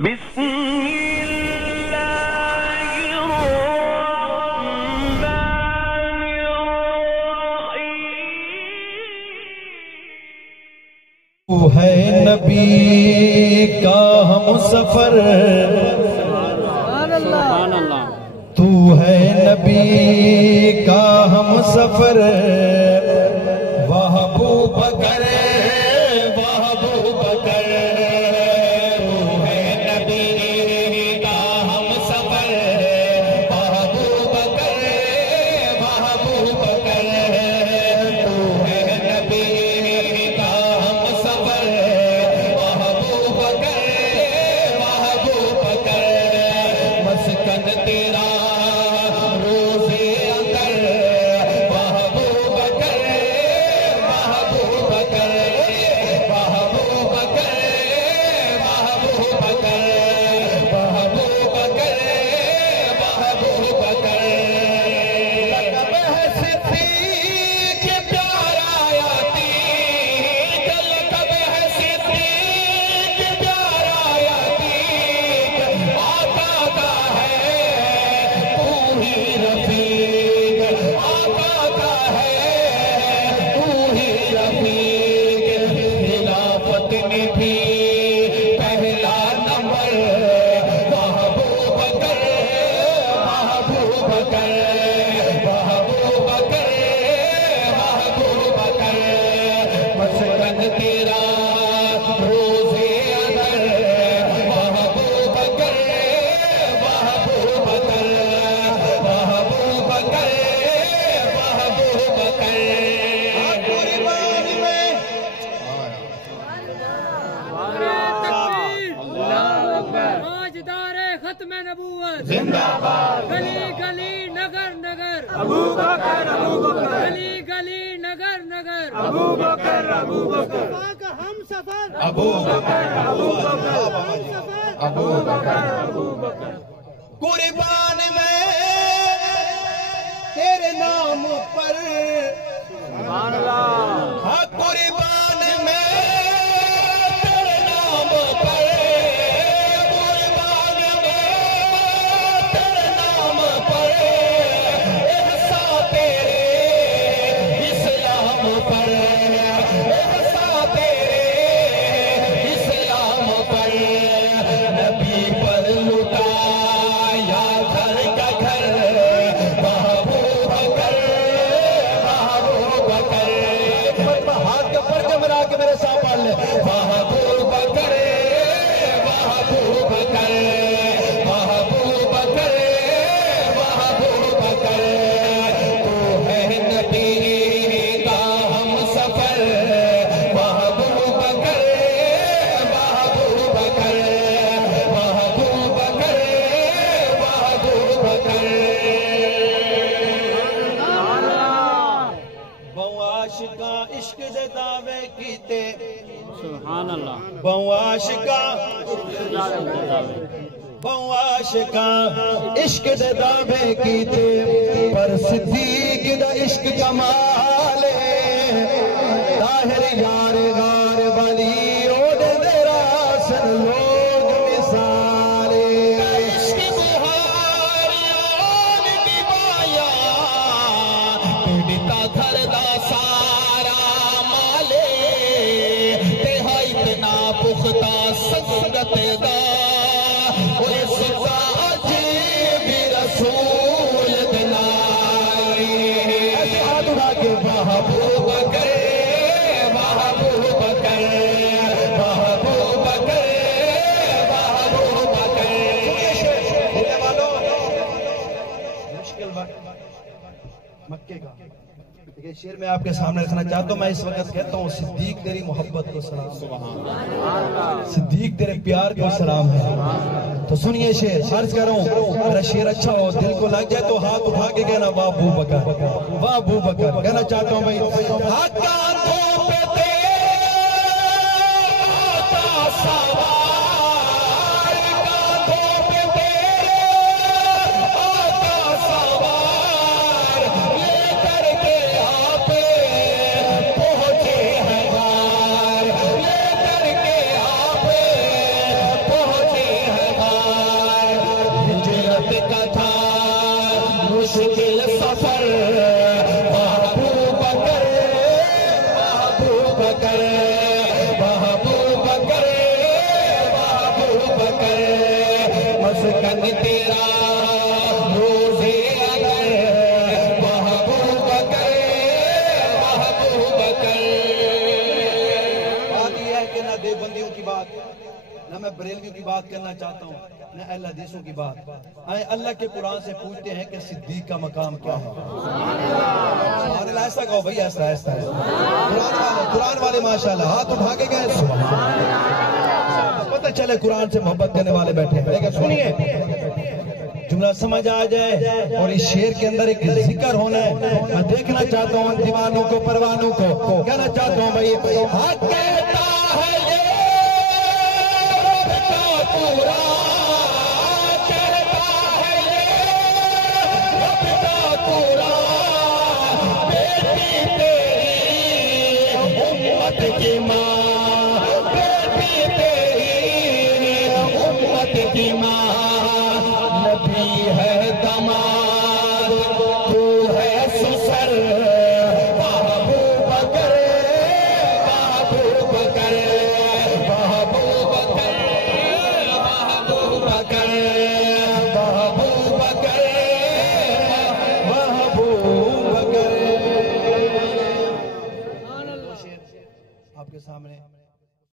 तू है नबी का हम सफर, तू है नबी का हम सफर, वाह अबू बकर वाह अबू बकर। तू है नबी का हम सफर, वाह अबू बकर वाह अबू बकर। तू है नबी का हम सफर, वाह अबू बकर वाह अबू बकर। मस्कन तेरा रोज़े अंदर, वाह अबू बकर वाह अबू बकर वाह अबू बकर वाह अबू बकर वाह अबू बकर वाह अबू बकर। लक़ब है सिद्दीक़ प्यारा यातीक़, लक़ब है सिद्दीक़ प्यारा यातीक़। आका का है तू ही रफ़ीक़, आका का है तू ही रफ़ीक़। खिलाफत में भी पहला नंबर, वाह अबू बकर वाह अबू बकर वाह अबू बकर वाह अबू बकर। मस्कन तेरा रोज़े अंदर, वाह अबू बकर वाह अबू बकर वाह अबू बकर वाह अबू बकर। राजदारे खत्म नबूवत जिंदाबाद, गली गली नगर नगर अबू बकर गली गली नगर नगर अबू बकर का हम सफर अबू बकर अबू बकर कुर्बान में तेरे नाम पर, हाँ कुर्बान में तेरे नाम पर, कुर्बान में तेरे नाम पर। एहसा तेरे इस्लाम पर, एहसा तेरे इस्लाम पर। नबी पर लुटाया घर का घर, वाह अबू बकर वाह अबू बकर। हाथ के ऊपर कमरा के मेरे साथ पढ़ ले, वाह अबू बकर वाह अबू बकर वाह अबू बकर वाह अबू बकर। तू है नबी का हम सफर, वाह अबू बकर वाह अबू बकर वाह अबू बकर वाह अबू बकर। बवाशिका इश्क दे दावे कीते, सुभान अल्लाह बवाशिका बवाशिका इश्क दे दावे कीते, पर सिद्दीक दा इश्क कमाल है। ताहिर यार गार वाली ओढ़ दे रासन लोग मिसाले। इश्क बुहार आग दी माया, पीड़िता धरदा सारा माले। ते है इतना पुख्ता संगत दा, ओए सिद्दा अजीब रसूल दिलाई। ऐसे हाथ उठा के वाह अबू बकर वाह अबू बकर वाह अबू बकर वाह अबू बकर। बोलने वालों, मुश्किल वक्त मक्के का देखिए शेर मैं आपके सामने रखना चाहता हूँ। मैं इस वक्त कहता हूँ सिद्दीक तेरी मोहब्बत को सलाम, सिद्दीक तेरे प्यार को सलाम है। तो सुनिए शेर, अर्ज कर रहा हूँ, मेरा शेर अच्छा हो दिल को लग जाए तो हाथ उठा के कहना वाह अबू बकर वाह अबू बकर। कहना चाहता हूँ भाई, हाथ कांधों पे तेरे आता सवार, कांधों पे तेरे आता सवार। लेकर के आप पहुंचे हैं गार, लेकर के आप पहुंचे हैं सफर महबूब कर महबूब कर महबूब कर महबूब कर मस्कन तेरा रोज़े अगर महबूब कर महबूब कर। बात यह है कि ना देवबंदियों की बात, ना मैं बरेलवियों की बात करना चाहता हूँ, न अहले हदीसों की बात। आए अल्लाह के कुरान से पूछते हैं कि सिद्दीक का मकाम क्या है। ऐसा कहो भाई, ऐसा ऐसा है कुरान वाले माशाल्लाह हाथ उठा के गए। पता चले कुरान से मोहब्बत करने वाले बैठे हैं। लेकिन सुनिए, जुमला समझ आ जाए और इस शेर के अंदर एक जिक्र होना है। मैं देखना चाहता हूँ दीवानों को, परवानों को, कहना चाहता हूँ भाई हक कहता है ये पूरा कहता है ये पूरा बेटी तेरी उम्मत की माँ, बेटी तेरी उम्मत की माँ।